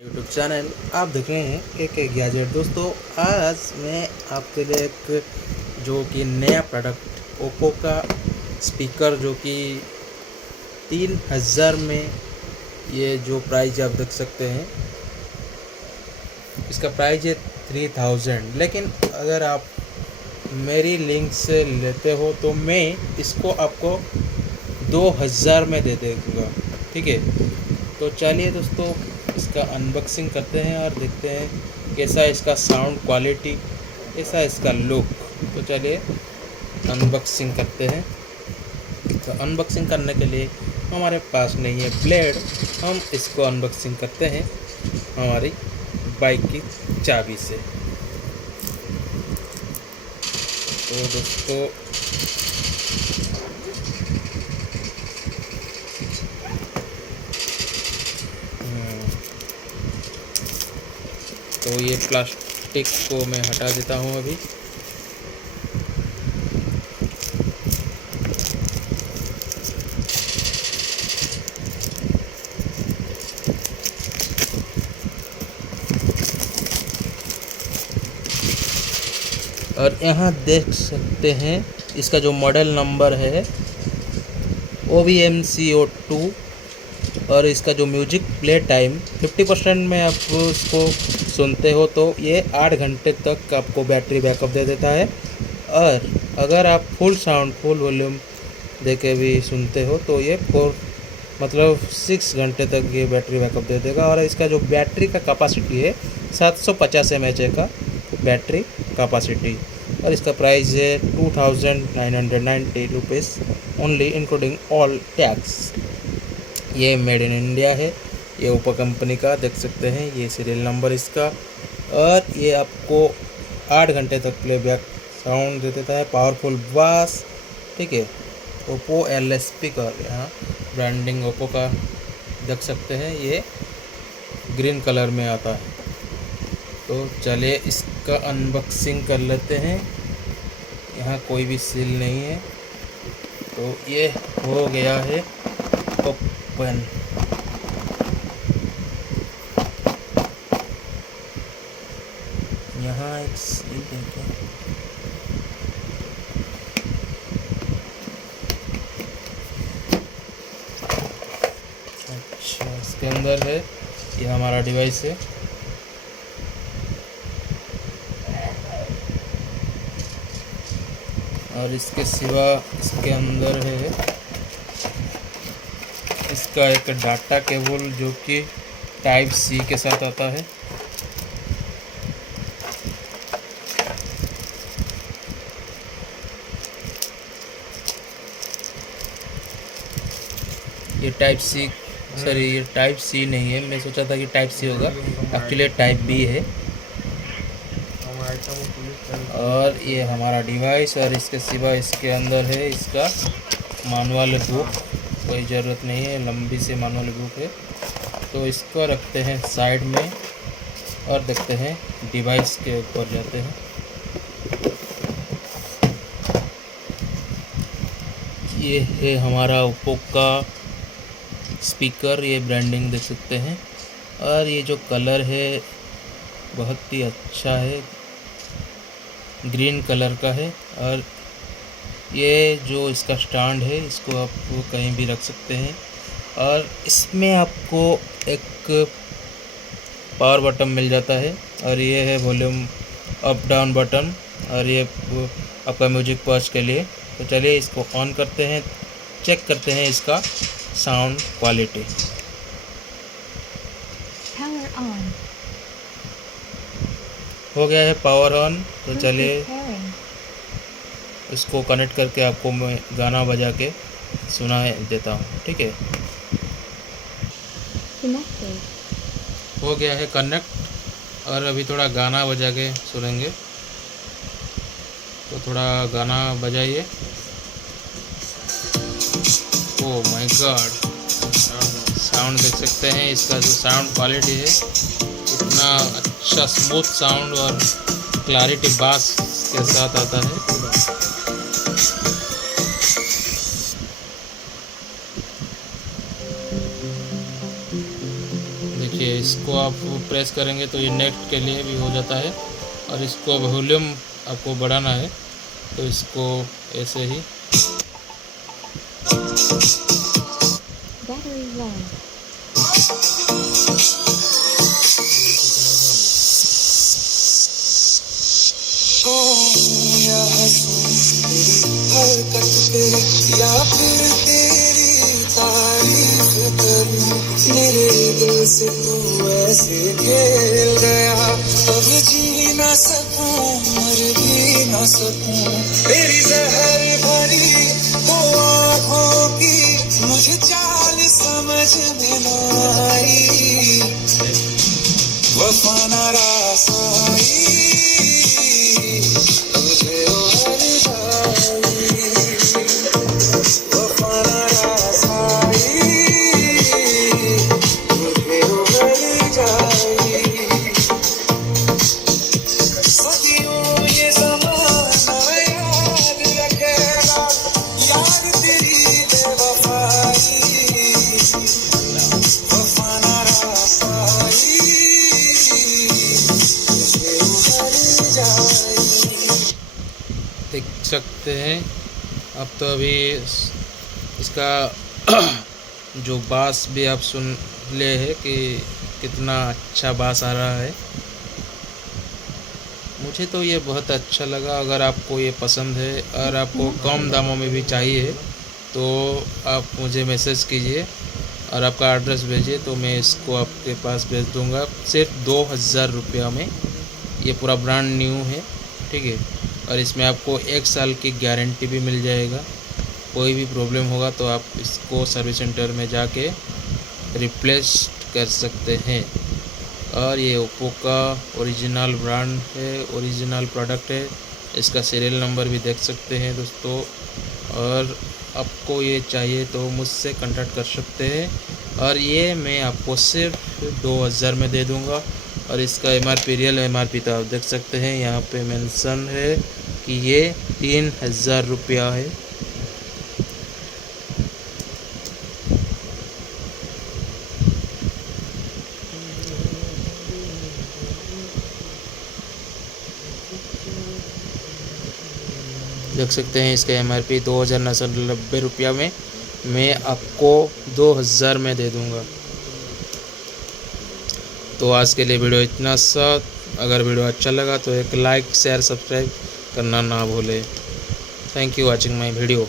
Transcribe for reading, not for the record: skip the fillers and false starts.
YouTube channel आप देख रहे हैं के गैजेट। दोस्तों, आज मैं आपके लिए एक जो कि नया प्रोडक्ट ओप्पो का स्पीकर जो कि 3000 में, ये जो प्राइस आप देख सकते हैं इसका प्राइस है 3000। लेकिन अगर आप मेरी लिंक से लेते हो तो मैं इसको आपको 2000 में दे दूँगा। ठीक है, तो चलिए दोस्तों इसका अनबॉक्सिंग करते हैं और देखते हैं कैसा इसका साउंड क्वालिटी, कैसा इसका लुक। तो चलिए अनबॉक्सिंग करते हैं। तो अनबॉक्सिंग करने के लिए हमारे पास नहीं है ब्लेड, हम इसको अनबॉक्सिंग करते हैं हमारी बाइक की चाबी से। तो दोस्तों तो ये प्लास्टिक को मैं हटा देता हूँ अभी। और यहाँ देख सकते हैं इसका जो मॉडल नंबर है OVMCO2, और इसका जो म्यूजिक प्ले टाइम 50% में आप इसको सुनते हो तो ये 8 घंटे तक आपको बैटरी बैकअप दे देता है। और अगर आप फुल साउंड फुल वॉल्यूम दे के भी सुनते हो तो ये 6 घंटे तक ये बैटरी बैकअप दे देगा। और इसका जो बैटरी का कैपेसिटी है 750 mAh का बैटरी कैपेसिटी, और इसका प्राइस है 2990 rupees only including all tax. ये मेड इन इंडिया है, ये ओप्पो कंपनी का देख सकते हैं, ये सीरियल नंबर इसका। और ये आपको 8 घंटे तक प्लेबैक साउंड दे देता है, पावरफुल बास। ठीक है, ओप्पो एल स्पीकर, यहाँ ब्रांडिंग ओप्पो का देख सकते हैं, ये ग्रीन कलर में आता है। तो चलिए इसका अनबॉक्सिंग कर लेते हैं। यहाँ कोई भी सील नहीं है, तो ये हो गया है ओपन। यहाँ एक सील देखें, अच्छा इसके अंदर है, ये हमारा डिवाइस है। और इसके सिवा इसके अंदर है इसका एक डाटा केबल जो कि टाइप सी के साथ आता है। ये टाइप सी, सॉरी ये टाइप सी नहीं है, मैं सोचा था कि टाइप सी होगा, एक्चुअली टाइप बी है। और ये हमारा डिवाइस, और इसके सिवा इसके अंदर है इसका मैनुअल बुक, कोई ज़रूरत नहीं है, लंबी से मैनुअल बुक है। तो इसको रखते हैं साइड में और देखते हैं डिवाइस के ऊपर जाते हैं। ये है हमारा ओप्पो का स्पीकर, ये ब्रांडिंग देख सकते हैं। और ये जो कलर है बहुत ही अच्छा है, ग्रीन कलर का है। और ये जो इसका स्टैंड है इसको आप कहीं भी रख सकते हैं। और इसमें आपको एक पावर बटन मिल जाता है, और ये है वॉल्यूम अप डाउन बटन, और ये आपका म्यूजिक पॉज के लिए। तो चलिए इसको ऑन करते हैं, चेक करते हैं इसका साउंड क्वालिटी। हो गया है पावर ऑन। तो चलिए इसको कनेक्ट करके आपको मैं गाना बजा के सुना देता हूँ। ठीक है, हो गया है कनेक्ट, और अभी थोड़ा गाना बजा के सुनेंगे। तो थोड़ा गाना बजाइए। ओह माय गॉड, साउंड देख सकते हैं, इसका जो साउंड क्वालिटी है इतना अच्छा स्मूथ साउंड और क्लैरिटी बास के साथ आता है। देखिए इसको आप प्रेस करेंगे तो ये नेक्स्ट के लिए भी हो जाता है। और इसको वॉल्यूम आपको बढ़ाना है तो इसको ऐसे ही हरकत पे या फिर तेरी तारीफ करूं, मेरे दिल से तू ऐसे खेल गया, अब जी ना सकूं मर भी ना सकूं, तेरी जहर भरी वो आँखों की मुझे चाल समझ में ना आई, वफा ना रास आई, तुझे हर जाई, वफा ना रास आई, तुझे हर जाई, सदियों ये ज़माना याद रखेगा, याद तेरी बेवफाई, वफा ना रास आई, तुझे हर जाई। देख सकते हैं। अब तो अभी इसका जो बास भी आप सुन ले है कि कितना अच्छा बास आ रहा है। मुझे तो ये बहुत अच्छा लगा। अगर आपको ये पसंद है और आपको कम दामों में भी चाहिए तो आप मुझे मैसेज कीजिए और आपका एड्रेस भेजिए तो मैं इसको आपके पास भेज दूंगा सिर्फ 2000 रुपया में। ये पूरा ब्रांड न्यू है, ठीक है। और इसमें आपको 1 साल की गारंटी भी मिल जाएगा। कोई भी प्रॉब्लम होगा तो आप इसको सर्विस सेंटर में जाके रिप्लेस कर सकते हैं। और ये ओप्पो का ओरिजिनल ब्रांड है, ओरिजिनल प्रोडक्ट है। इसका सीरियल नंबर भी देख सकते हैं दोस्तों। और आपको ये चाहिए तो मुझसे कांटेक्ट कर सकते हैं और ये मैं आपको सिर्फ 2000 में दे दूंगा। और इसका MRP रियल MRP तो आप देख सकते हैं, यहाँ पे मेंशन है कि ये 3000 रुपया है। देख सकते हैं इसका MRP 2990 रुपया में मैं आपको 2000 में दे दूंगा। तो आज के लिए वीडियो इतना सा। अगर वीडियो अच्छा लगा तो एक लाइक शेयर सब्सक्राइब करना ना भूले। Thank you watching my video.